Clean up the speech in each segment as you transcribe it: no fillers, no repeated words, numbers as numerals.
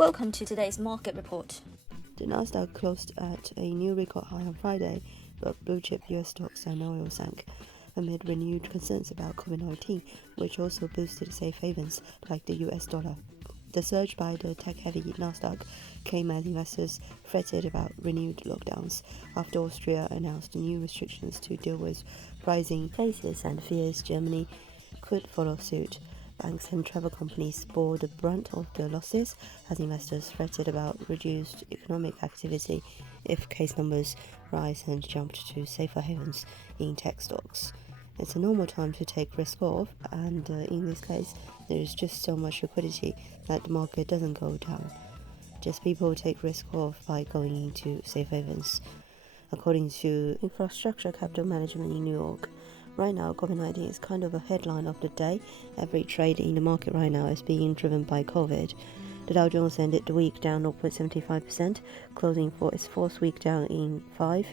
Welcome to today's market report. The Nasdaq closed at a new record high on Friday, but blue-chip US stocks and oil sank amid renewed concerns about COVID-19, which also boosted safe havens like the US dollar. The surge by the tech-heavy Nasdaq came as investors fretted about renewed lockdowns after Austria announced new restrictions to deal with rising cases and fears Germany could follow suit. Banks and travel companies bore the brunt of the losses as investors fretted about reduced economic activity if case numbers rise and jumped to safer havens in tech stocks. It's a normal time to take risk off, and in this case, there is just so much liquidity that the market doesn't go down. Just people take risk off by going into safe havens. According to Infrastructure Capital Management in New York, right now, COVID-19 is kind of a headline of the day. Every trade in the market right now is being driven by COVID. The Dow Jones ended the week down 0.75%, closing for its fourth week down in 5.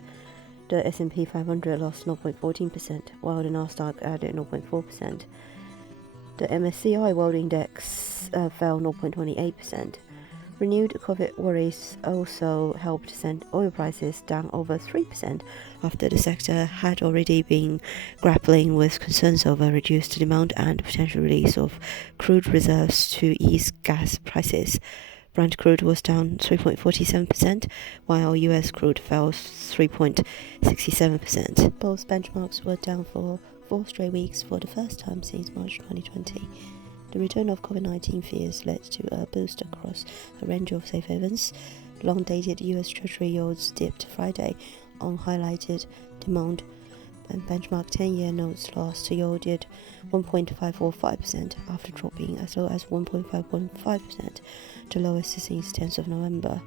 The S&P 500 lost 0.14%, while the Nasdaq added 0.4%. The MSCI World Index fell 0.28%. Renewed COVID worries also helped send oil prices down over 3% after the sector had already been grappling with concerns over reduced demand and potential release of crude reserves to ease gas prices. Brent crude was down 3.47%, while US crude fell 3.67%. Both benchmarks were down for 4 straight weeks for the first time since March 2020. The return of COVID-19 fears led to a boost across a range of safe havens. Long-dated US Treasury yields dipped Friday on highlighted demand, and benchmark 10-year notes last yielded 1.545% after dropping as low as 1.515%, the lowest since 10th of November.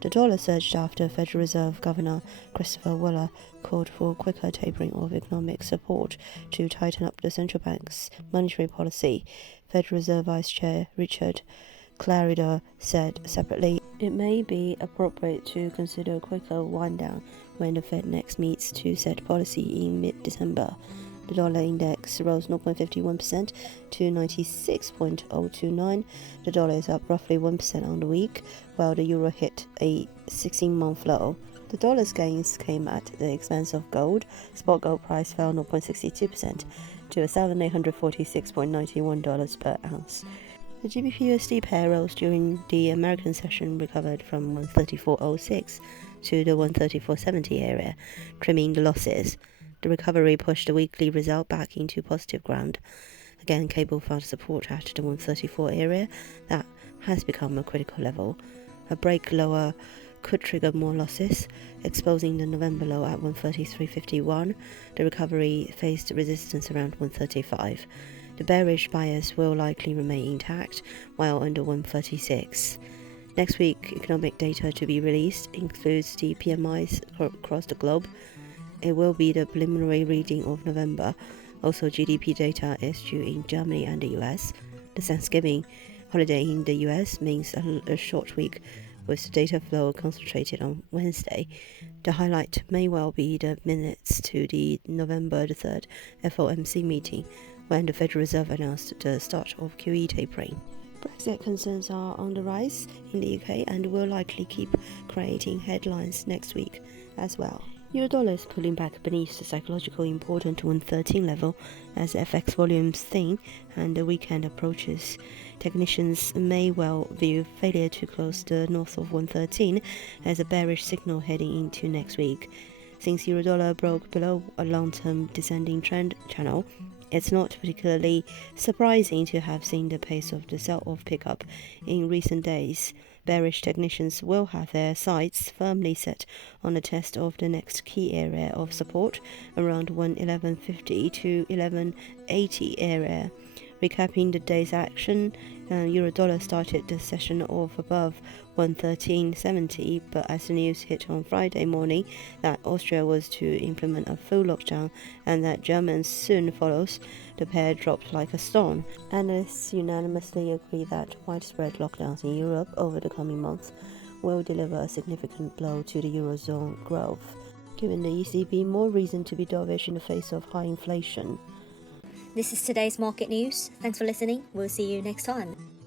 The dollar surged after Federal Reserve Governor Christopher Waller called for quicker tapering of economic support to tighten up the central bank's monetary policy. Federal Reserve Vice Chair Richard Clarida said separately, "It may be appropriate to consider a quicker wind-down when the Fed next meets to set policy in mid-December." The dollar index rose 0.51% to 96.029. The dollar is up roughly 1% on the week, while the euro hit a 16-month low. The dollar's gains came at the expense of gold. Spot gold price fell 0.62% to $1,746.91 per ounce. The GBP-USD pair rose during the American session, recovered from 134.06 to the 134.70 area, trimming the losses. The recovery pushed the weekly result back into positive ground. Again, cable found support at the 134 area that has become a critical level. A break lower could trigger more losses, exposing the November low at 133.51. The recovery faced resistance around 135. The bearish bias will likely remain intact, while under 136. Next week, economic data to be released includes the PMIs across the globe. It will be the preliminary reading of November. Also, GDP data is due in Germany and the US. The Thanksgiving holiday in the US means a short week, with the data flow concentrated on Wednesday. The highlight may well be the minutes to the November 3rd FOMC meeting, when the Federal Reserve announced the start of QE tapering. Brexit concerns are on the rise in the UK and will likely keep creating headlines next week as well. Euro-dollar is pulling back beneath the psychological important 113 level as FX volumes thin and the weekend approaches. Technicians may well view failure to close the north of 113 as a bearish signal heading into next week. Since Euro-dollar broke below a long-term descending trend channel, it's not particularly surprising to have seen the pace of the sell-off pick up in recent days. Bearish technicians will have their sights firmly set on the test of the next key area of support around 111.50 to 11.80 area. Recapping the day's action, Euro-dollar started the session off above 113.70, but as the news hit on Friday morning that Austria was to implement a full lockdown and that Germany soon follows, the pair dropped like a stone. Analysts unanimously agree that widespread lockdowns in Europe over the coming months will deliver a significant blow to the Eurozone growth, giving the ECB more reason to be dovish in the face of high inflation. This is today's market news. Thanks for listening. We'll see you next time.